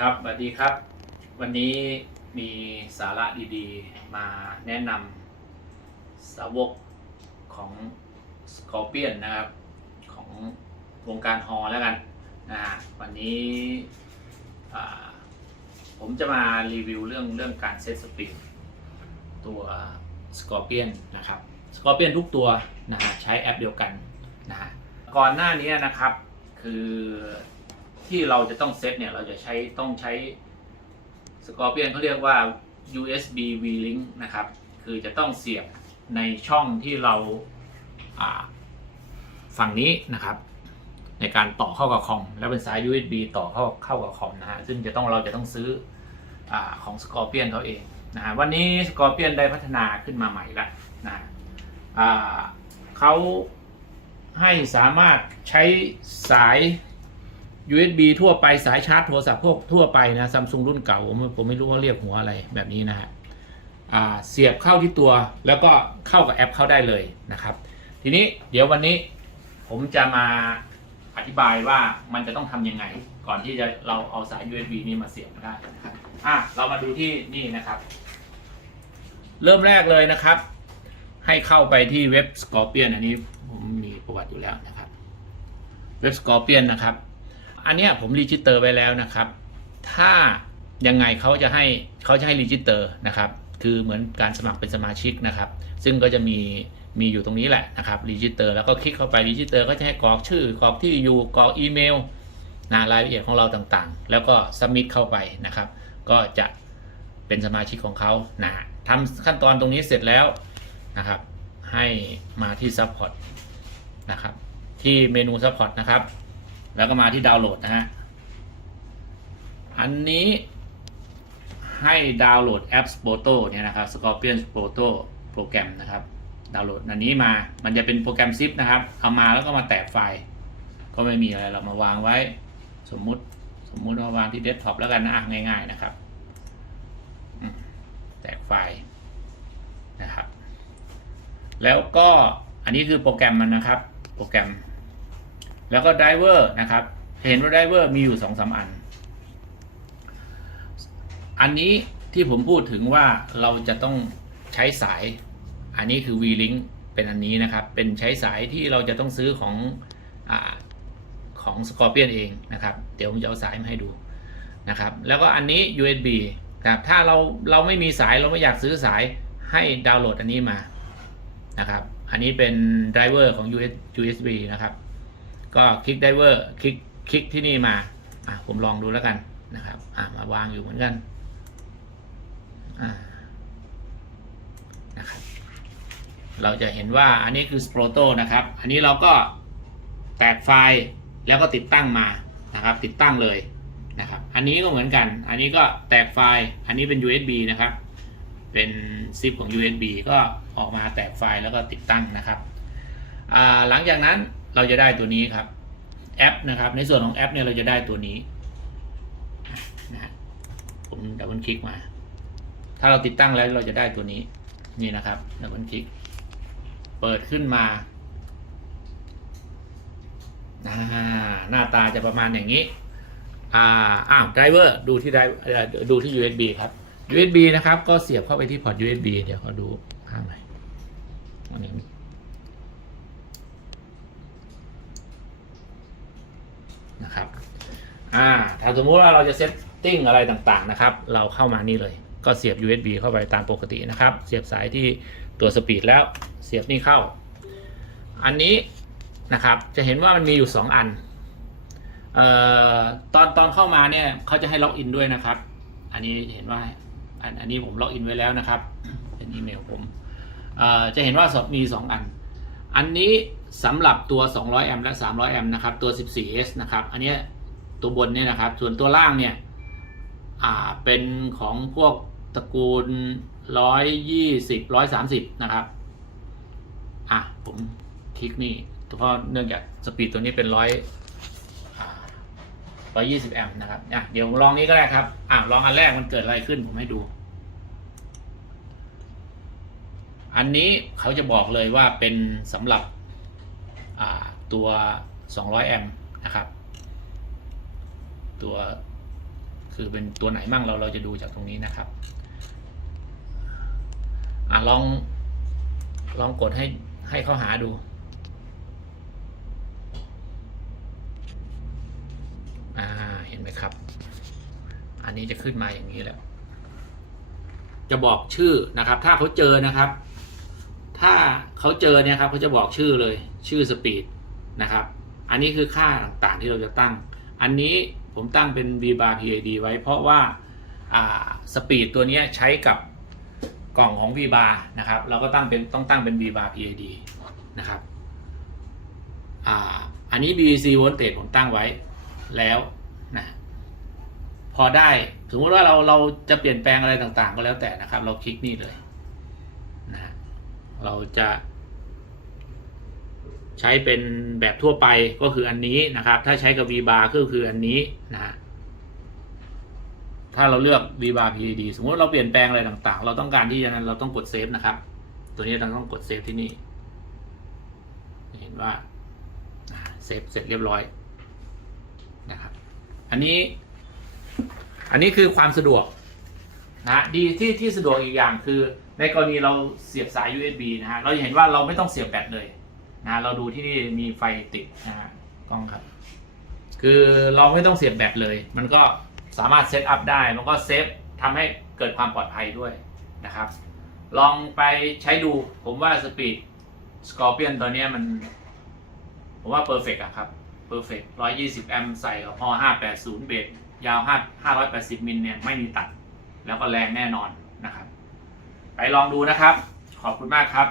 ครับสวัสดีครับ วันนี้มีสาระดีๆ มาแนะนำสาวกของสกอร์เปียนนะครับ ของวงการฮอแล้วกันนะฮะวันนี้ผมจะมารีวิวเรื่องเรื่องการเซตสปีดตัวสกอร์เปียนนะครับสกอร์เปียนทุกตัวนะฮะใช้แอปเดียวกันนะฮะก่อนหน้านี้นะครับคือ ที่เราจะต้องเซตเนี่ย เราจะใช้ต้องใช้สกอร์เปียนเขาเรียกว่า USB V-Link นะครับ คือจะต้องเสียบในช่องที่เราฝั่งนี้นะครับ ในการต่อเข้ากับคอม แล้วเป็นสาย USB ต่อเข้าเข้ากับคอมนะฮะซึ่งจะต้องเราจะต้องซื้ออของสกอร์เปียนเขาเองนะฮะวันนี้สกอร์เปียนได้พัฒนาขึ้นมาใหม่ล้วนะอ่าเขาให้สามารถใช้สาย USB ทั่วไปสายชาร์จโทรศัพท์พวกทั่วไปนะซัมซุงรุ่นเก่าผมผมไม่รู้ว่าเรียกหัวอะไรแบบนี้นะฮะเสียบเข้าที่ตัวแล้วก็เข้ากับแอปเข้าได้เลยนะครับ ทีนี้เดี๋ยววันนี้ผมจะมาอธิบายว่ามันจะต้องทำยังไง ก่อนที่จะเราเอาสาย USB นี้มาเสียบได้นะครับอะเรามาดูที่นี่นะครับ เริ่มแรกเลยนะครับ ให้เข้าไปที่เว็บ Scorpion อันนี้ผมมีประวัติอยู่แล้วนะครับ เว็บ Scorpion นะครับ อันเนี้ยผมรีจิสเตอร์ไว้แล้วนะครับ ถ้ายังไงเขาจะให้เขาจะให้รีจิสเตอร์นะครับ คือเหมือนการสมัครเป็นสมาชิกนะครับ ซึ่งก็จะมีมีอยู่ตรงนี้แหละนะครับรีจิสเตอร์แล้วก็คลิกเข้าไปรีจิสเตอร์ก็จะให้กรอกชื่อกรอกที่อยู่กรอกอีเมลนะรายละเอียดของเราต่างๆ แล้วก็สมิธเข้าไปนะครับ ก็จะเป็นสมาชิกของเขานะทำขั้นตอนตรงนี้เสร็จแล้วนะครับ ให้มาที่ Support นะครับ ที่เมนู Support นะครับ แล้วก็มาที่ดาวน์โหลดนะฮะ อันนี้ให้ดาวน์โหลดแอป p o t o เนี่ยนะครับ Scorpion p o t o โปรแกรมนะครับ ดาวน์โหลดอันนี้มา มันจะเป็นโปรแกรมซิปนะครับ เอามาแล้วก็มาแตกไฟล์ ก็ไม่มีอะไรเรามาวางไว้ สมมุติสมมุติว่าวางที่เดสก์ท็อปแล้วกันนะง่ายๆนะครับ แตกไฟล์นะครับ แล้วก็อันนี้คือโปรแกรมมันนะครับ โปรแกรม แล้วก็ไดเวอร์นะครับเห็นว่าไดเวอร์มีอยู่สองสามอัน อันนี้ที่ผมพูดถึงว่าเราจะต้องใช้สาย อันนี้คือ V-Link เป็นอันนี้นะครับ เป็นใช้สายที่เราจะต้องซื้อของอของ Scorpion เองนะครับ เดี๋ยวผมจะเอาสายมาให้ดูนะครับ แล้วก็อันนี้ USB นะครับถ้าเราเราไม่มีสายเราไม่อยากซื้อสายให้ดาวน์โหลดอันนี้มานะครับ อันนี้เป็นไดรเวอร์ของ USB นะครับ ก็คลิกไดเวอร์คลิกคลิกที่นี่มาอะผมลองดูแล้วกันนะครับ อะมาวางอยู่เหมือนกันอ่านะครับเราจะเห็นว่าอันนี้คือ Sproto นะครับ อันนี้เราก็แตกไฟล์แล้วก็ติดตั้งมานะครับ ติดตั้งเลยนะครับ อันนี้ก็เหมือนกัน อันนี้ก็แตกไฟล์ อันนี้เป็น USB นะครับ เป็นซิปของ USB ก็ออกมาแตกไฟล์แล้วก็ติดตั้งนะครับอ่าหลังจากนั้น เราจะได้ตัวนี้ครับแอปนะครับ ในส่วนของแอปเนี่ยเราจะได้ตัวนี้นะผมดับเบิลคลิกมา ถ้าเราติดตั้งแล้วเราจะได้ตัวนี้นี่นะครับดับเบิลคลิก เปิดขึ้นมาอ่าหน้าตาจะประมาณอย่างนี้อ่าอ้าวไดรเวอร์ดูที่ไดดูที่ USB ครับ USB นะครับ ก็เสียบเข้าไปที่พอร์ต USB เดี๋ยวขอดูข้างหน่อยอันนี้ นะครับอ่าถ้าสมมุติว่าเราจะเซตติ้งอะไรต่างๆนะครับ เราเข้ามานี่เลย ก็เสียบ USB เข้าไปตามปกตินะครับ เสียบสายที่ตัวสปีดแล้วเสียบนี่เข้า อันนี้นะครับจะเห็นว่ามันมีอยู่ 2 อันเอ่อตอนตอนเข้ามาเนี่ยเขาจะให้ล็อกอินด้วยนะครับ อันนี้เห็นว่าอันอันนี้ผมล็อกอินไว้แล้วนะครับ เป็นอีเมลผมเอ่อจะเห็นว่ามี 2 อัน อันนี้สำหรับตัว 200 แอมป์และ 300 แอมป์นะครับ ตัว 14S นะครับ อันนี้ตัวบนเนี่ยนะครับ ส่วนตัวล่างเนี่ยเป็นของพวกตระกูล 120 130 นะครับ อะ ผมคลิกนี่เพราะเนื่องจากสปีดตัวนี้เป็น 100อ่า120 แอมป์นะครับ อะ เดี๋ยวลองนี้ก็ได้ครับ อะ ลองอันแรกมันเกิดอะไรขึ้นผมให้ดู อันนี้เขาจะบอกเลยว่าเป็นสำหรับตัว 200 แอมป์นะครับ ตัวคือเป็นตัวไหนมั่งเราเราจะดูจากตรงนี้นะครับอลองลองกดให้ให้เขาหาดูอ่าเห็นไหมครับ อันนี้จะขึ้นมาอย่างนี้แหละจะบอกชื่อนะครับ ถ้าเขาเจอนะครับ ถ้าเขาเจอเนี่ยครับเขาจะบอกชื่อเลยชื่อสปีดนะครับ อันนี้คือค่าต่างๆที่เราจะตั้ง อันนี้ผมตั้งเป็น v bar PID ไว้เพราะว่าสปีดตัวนี้ใช้กับกล่องของ v bar นะครับ เราก็ตั้งเป็นต้องตั้งเป็น v bar PID นะครับอ,อันนี้ BBC voltage ผมตั้งไว้แล้วนะพอได้ สมมติว่าเราเราจะเปลี่ยนแปลงอะไรต่างๆ ก็แล้วแต่นะครับ เราคลิกนี่เลย เราจะใช้เป็นแบบทั่วไปก็คืออันนี้นะครับ ถ้าใช้กับ V bar ก็คืออันนี้นะถ้าเราเลือก V bar PED สมมติเราเปลี่ยนแปลงอะไรต่างๆ เราต้องการที่จะนั้นเราต้องกดเซฟนะครับ ตัวนี้เราต้องกดเซฟที่นี่ เห็นว่าเซฟเสร็จเรียบร้อยนะครับ อันนี้ อันนี้คือความสะดวกนะดีที่ที่สะดวกอีกอย่างคือ ในกรณีเราเสียบสาย USB นะฮะ เราจะเห็นว่าเราไม่ต้องเสียบแบตเลยนะเราดูที่นี่มีไฟติดนะฮะกล้องครับ คือเราไม่ต้องเสียบแบตเลย มันก็สามารถเซตอัพได้ มันก็เซฟทำให้เกิดความปลอดภัยด้วยนะครับ ลองไปใช้ดู ผมว่าสปีดสกอร์เปียนตัวนี้มัน ผมว่าเพอร์เฟกอะครับเพอร์เฟกร้อยยี่สิบแอมป์ใส่กับพอห้าแปดศูนย์เบสยาวห้าห้าร้อยแปดสิบมิลเนี่ยไม่มีตัด แล้วก็แรงแน่นอนนะครับ ไปลองดูนะครับ ขอบคุณมากครับ